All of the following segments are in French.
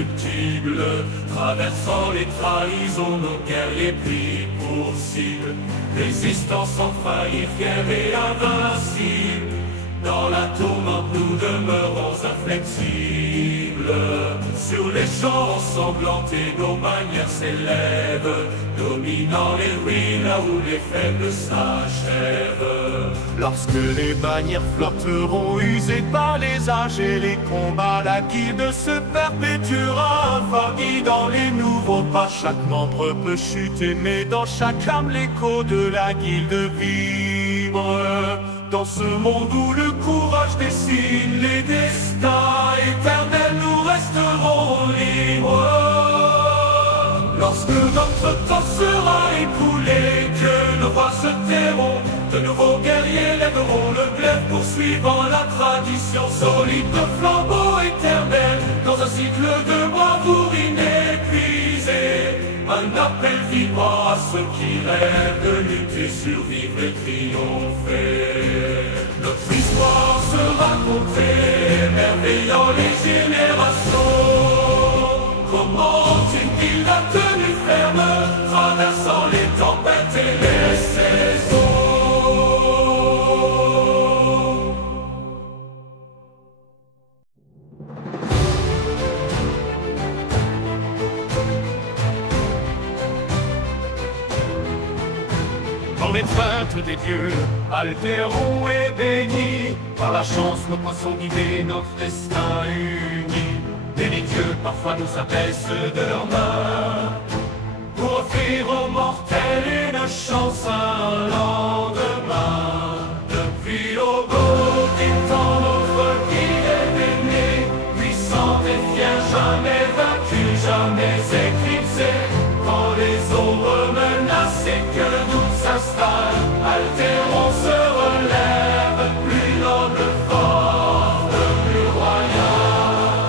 indestructibles, traversant les trahisons, nos guerriers pris pour cible, résistants sans faillir, fiers et invincibles. Dans la tourmente nous demeurons inflexibles. Sur les champs ensanglantés nos bannières s'élèvent, dominant les ruines là où les faibles s'achèvent. Lorsque les bannières flotteront usées par les âges et les combats, la guilde se perpétuera infaillible dans les nouveaux pas. Chaque membre peut chuter, mais dans chaque âme l'écho de la guilde vibre. Dans ce monde où le courage dessine les destins éternels, nous resterons libres. Lorsque notre temps sera écoulé, que nos voix se tairont, de nouveaux guerriers lèveront le glaive, poursuivant la tradition solide de flambeau éternel, dans un cycle de bravoure inépuisé. Un appel vibrant à ceux qui rêvent de lutter, survivre et triompher. Notre histoire sera contée, émerveillant les générations. Comment une guilde a tenu ferme, traversant les tempêtes et les saisons. Dans les feintes des dieux, altérons et bénis, par la chance nos points sont guidés, notre destin uni. Mais les dieux parfois nous abaissent de leurs mains, pour offrir aux mortels une chance à un lendemain. Depuis l'aube des temps, notre guide est béni, puissant et fier, jamais vaincu, jamais éclipsé. Quand les ombres menacent et que le doute s'installe, Altéron se relève, plus noble, fort, plus royal.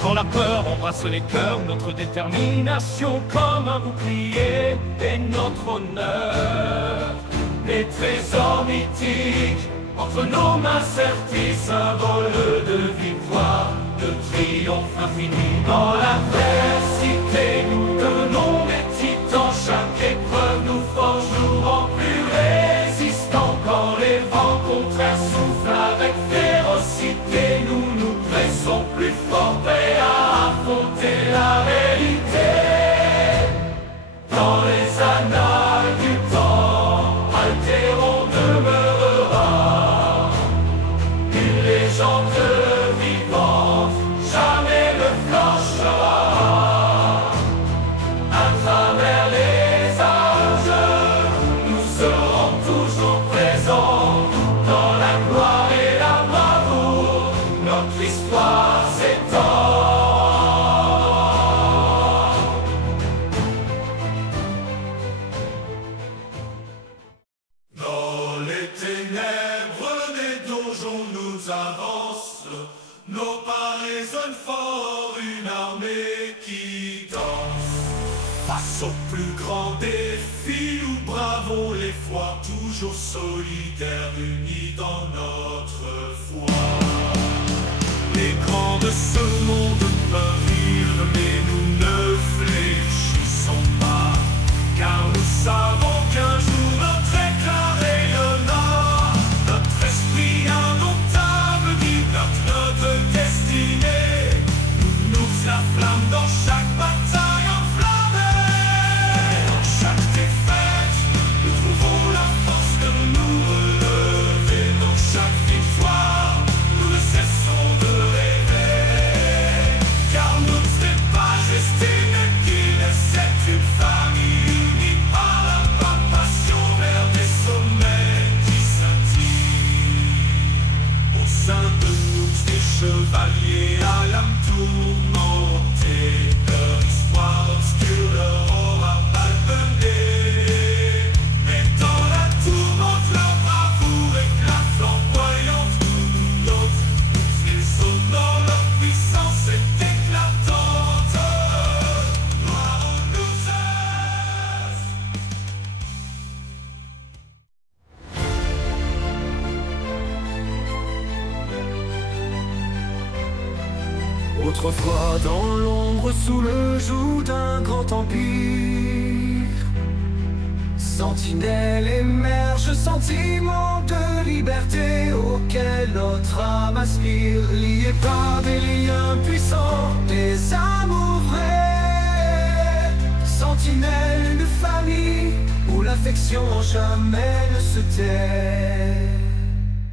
Quand la peur embrasse les cœurs, notre détermination comme un bouclier est notre honneur. Les trésors mythiques entre nos mains serties, symbole de victoire, de triomphe infini. Dans l'adversité, nous donnons des titans. Chaque épreuve nous forge, nous rend plus résistants. Quand les vents contraires soufflent avec férocité, nous nous dressons plus forts, prêts à affronter la réalité. Dans les annales du temps, Altéron demeurera une légende vivante, jamais ne flanchera. À travers les âges, nous serons toujours présents. Dans la gloire et la bravoure, notre histoire s'étend. Dans les ténèbres des donjons nous avancent, nos pas résonnent fort, une armée qui danse. Face aux plus grands défis, nous bravons les fois, toujours solidaires, unis dans notre foi. Les grands de ce monde peuvent rire, mais nous ne fléchissons pas, car nous savons qu'un jour notre éclat rayonnera. Notre esprit indomptable pilote notre destinée, nous nous afflamme dans chaque bataille enflammée. Dans chaque défaite, nous trouvons la force de nous relever. Dans chaque victoire, nous ne cessons de rêver, car notre n'est pas juste une guilde, c'est une famille unie par la passion vers des sommets qui scintillent. Au sein de nous, des chevaliers à l'âme tourmentée, leur histoire obscure leur aura malmenée. Mais dans la tourmente, leur bravoure éclate flamboyante. Nous, d'autres, ils sautent dans leur puissance est éclatante. Gloire aux losers. Autrefois dans l'ombre sous le joug d'un grand empire, sentinelle émerge, sentiment de liberté auquel notre âme aspire, lié par des liens puissants, des amours vrais. Sentinelle, une famille où l'affection jamais ne se tait.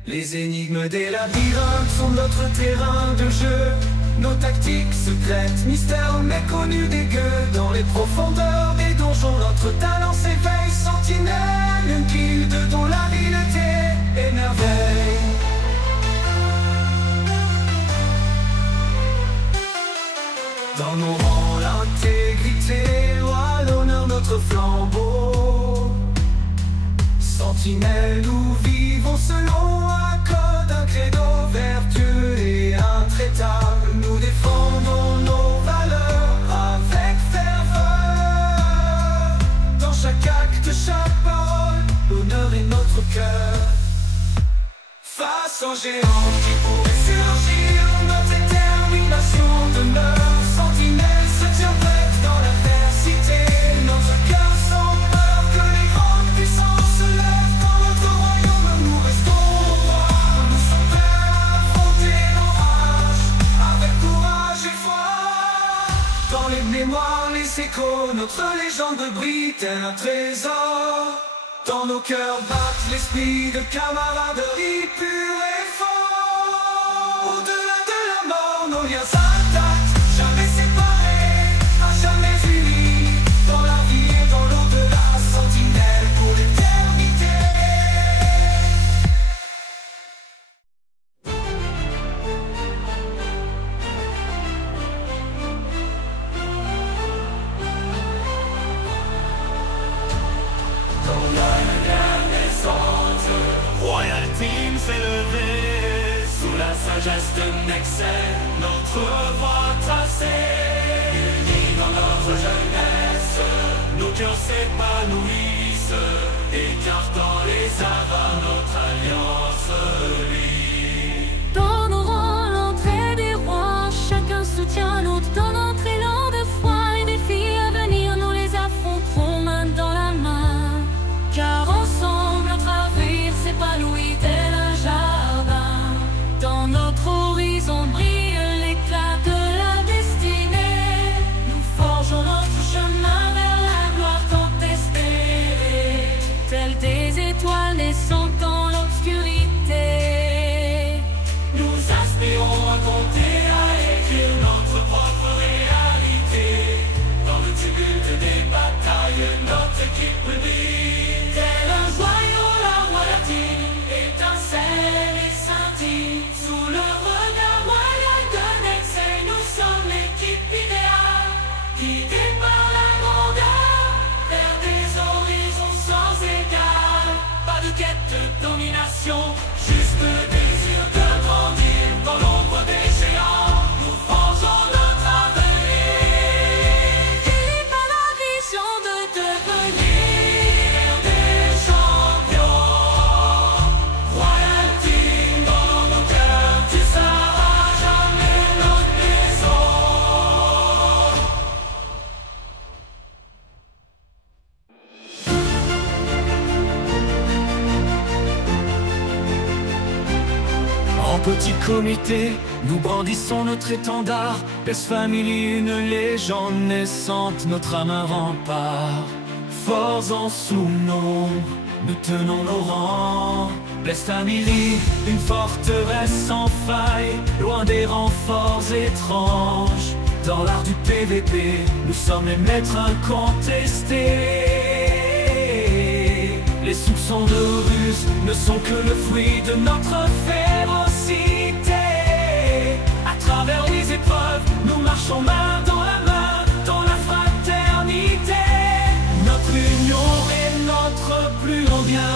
Les énigmes des labyrinthes sont notre terrain de jeu. Nos tactiques secrètes, mystères méconnus des gueux. Dans les profondeurs des donjons, notre talent s'éveille. Sentinelle, une guilde dont l'habileté émerveille. Dans nos rangs, l'intégrité, à l'honneur notre flambeau. Sentinelle, nous vivons selon un code, un credo vertueux et intraitable. Nous défendons nos valeurs avec ferveur. Dans chaque acte, chaque parole, l'honneur est notre cœur. Face aux géants qui pourraient surgir, notre détermination demeure. Sentinelle se tient prête dans l'adversité. Notre cœur sans peur que les grandes puissances se lèvent. Dans notre royaume, nous restons rois. Nous sommes prêts à affronter l'orage avec courage et foi. Dans les mémoires, les échos, notre légende brille tel un trésor. Dans nos cœurs battent l'esprit de camaraderie pur et fort. Au-delà de la mort, nos liens s'attachent, jamais séparés, à jamais unis. Dans la vie et dans l'au-delà, sentinelle pour l'éternité. Royal Team s'est levé sous la sagesse de Nexen, notre voie tracée. Unis dans notre jeunesse, nos cœurs s'épanouissent, écartant les avares, notre alliance lie. Dans nos rangs, l'entrée des rois, chacun soutient l'autre dans notre élan de foi. Les défis à venir, nous les affronterons main dans la main, car ensemble notre avenir s'épanouit tel un jardin. Dans notre horizon brille l'éclat de la destinée. Nous forgeons notre chemin vers la gloire tant espérée, tels des étoiles naissant dans l'obscurité. Nous aspirons à compter, à écrire notre propre réalité. Dans le tumulte des batailles, notre équipe brille. Tel un joyau, la Royal Team Étincelle et scintille. sous le regard royal de Nexen, nous sommes l'équipe idéale, guidée par la grandeur vers des horizons sans égal. Pas de quête de domination, juste le désir de grandir. Dans l'ombre des géants, nous forgeons notre avenir. Guidés par la vision de devenir Des champions, Royal Team dans nos cœurs, tu seras jamais notre maison. En petit comité, nous brandissons notre étendard. Best Family, une légende naissante, notre âme un rempart. Forts en sous-nom, nous tenons nos rangs. Best Family, une forteresse sans faille, loin des renforts étranges. Dans l'art du PVP, nous sommes les maîtres incontestés. Les soupçons de ruse ne sont que le fruit de notre férocité. À travers les épreuves, nous marchons main dans la main, dans la fraternité. Notre union est notre plus grand bien.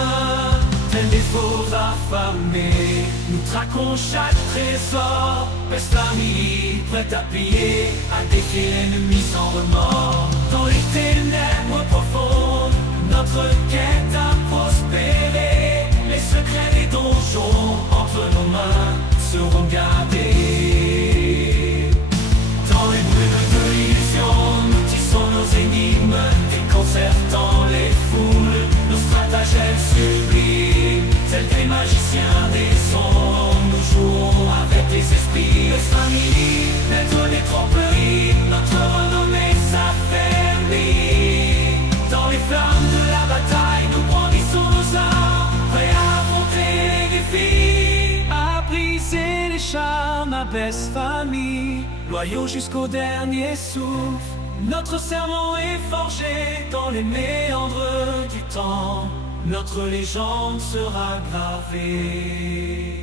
Tels des faux affamés, nous traquons chaque trésor. Best Family, prête à piller, à défier l'ennemi sans remords. Dans les ténèbres profondes, notre quête a prospéré. Les secrets des donjons entre nos mains seront gardés. Richard, ma belle famille, loyaux jusqu'au dernier souffle. Notre serment est forgé dans les méandres du temps. Notre légende sera gravée.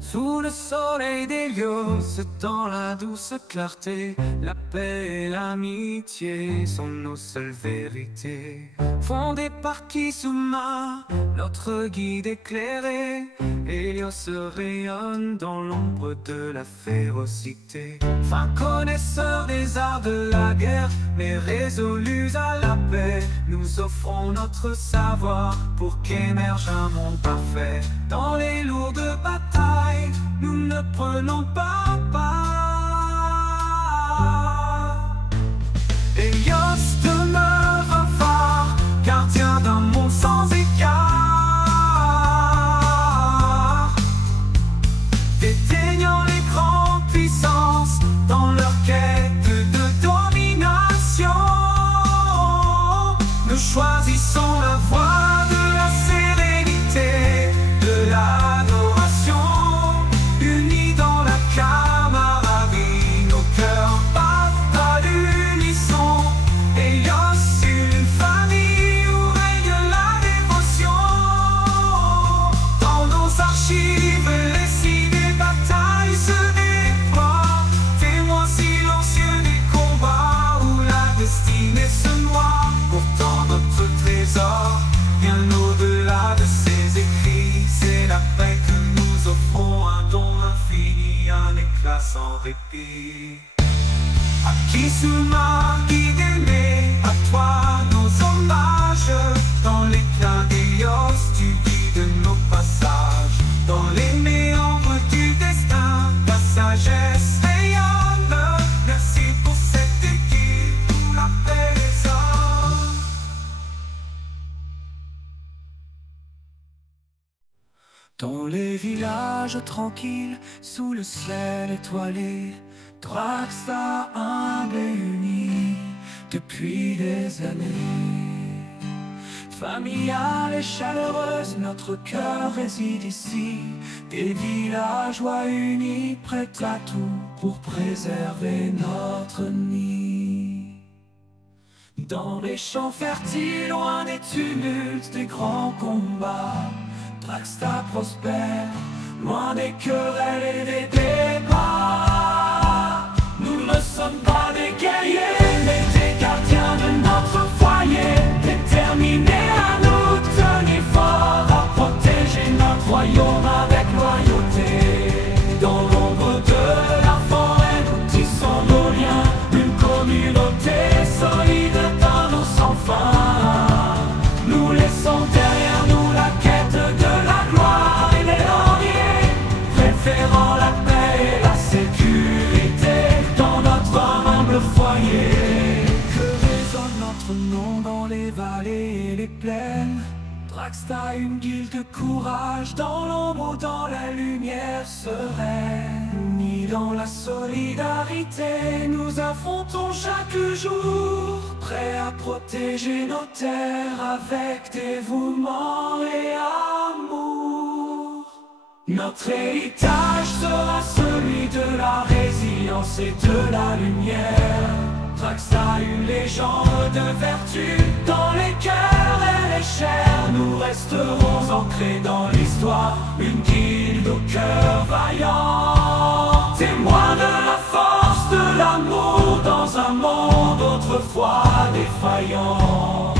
Sous le soleil des lieux, dans la douce clarté, la paix et l'amitié sont nos seules vérités. Fondés par Kisuma, notre guide éclairé, Hélios rayonne dans l'ombre de la férocité. Fin connaisseurs des arts de la guerre, mais résolus à la paix, nous offrons notre savoir pour qu'émerge un monde parfait. Dans les lourdes batailles, nous ne prenons pas part. Hélios demeure un phare, gardien d'un monde sans écart, éteignant les grandes puissances dans leur quête de domination. Nous choisissons la voie de la sérénité, de l'adoration, unis dans la camaraderie, nos cœurs battent à l'unisson. Hélios, une famille où règne la dévotion. Dans nos archives, les signes des batailles se déploient, témoins silencieux des combats où la destinée se noie. Pourtant notre trésor, bien au-delà de ces écrits, c'est la paix que nous offrons, un don infini, un éclat sans répit. À Kisuma, guide aimé, à toi nos hommages. Dans l'éclat d'Hélios, tu guides nos passages. Dans les méandres du destin, ta sagesse rayonne. Merci pour cette équipe où la paix résonne. Dans les villages tranquilles, sous le ciel étoilé, Draxta humble et uni depuis des années. Familiale et chaleureuse, notre cœur réside ici. Des villageois unis, prêts à tout pour préserver notre nid. Dans les champs fertiles, loin des tumultes, des grands combats, Draxta prospère, loin des querelles et des débats. Nous ne sommes pas des guerriers, mais des gardiens de notre foyer, déterminés à nous tenir forts, à protéger notre royaume avec loyauté. Dans l'ombre de la forêt, nous tissons nos liens, une communauté solide d'un nom sans fin. Nous laissons derrière nous la quête de la gloire et les lauriers, préférant la paix et la sécurité dans notre humble foyer. Que résonne notre nom dans les vallées et les plaines. Draxta, une guilde de courage, dans l'ombre ou dans la lumière sereine. Unis dans la solidarité, nous affrontons chaque jour, prêts à protéger nos terres avec dévouement et amour. Notre héritage sera celui de la résilience et de la lumière. Draxta, une légende de vertu dans les cœurs et les chairs. Nous resterons ancrés dans l'histoire, une guilde au cœur vaillant, témoins de la force de l'amour dans un monde autrefois défaillant.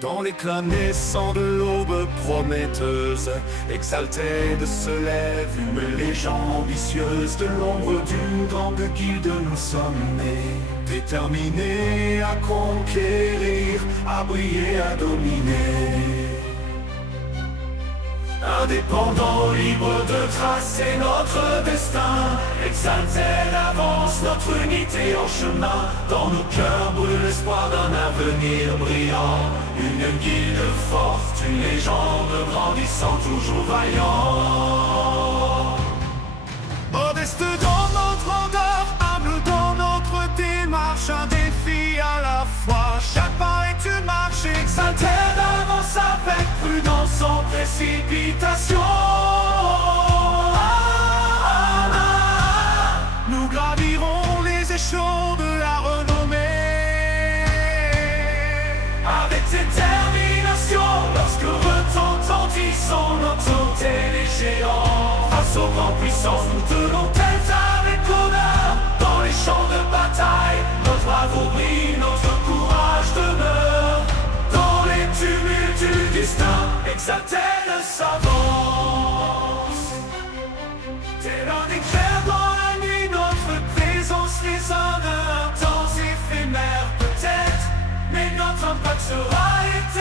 Dans l'éclat naissant de l'aube prometteuse, exaltée de se lève une légende ambitieuse. De l'ombre d'une grande guilde nous sommes nés, déterminés à conquérir, à briller, à dominer. Indépendants, libres de tracer notre destin, exaltés d'avance, notre unité en chemin. Dans nos cœurs brûle l'espoir d'un avenir brillant, une guilde forte, une légende grandissant, toujours vaillant. Modeste dans notre grandeur, humble dans sans précipitation. Nous gravirons les échelons de la renommée Avec détermination, lorsque retentissant notre les géants. Face aux grandes puissances, nous tenons tête avec honneur. Dans les champs de bataille, notre bravoure brille, notre courage demeure. Dans les tumultes du destin, exaltée s'avance. Tel un éclair dans la nuit, notre présence résonne. Un temps éphémère peut-être, mais notre impact sera éternel.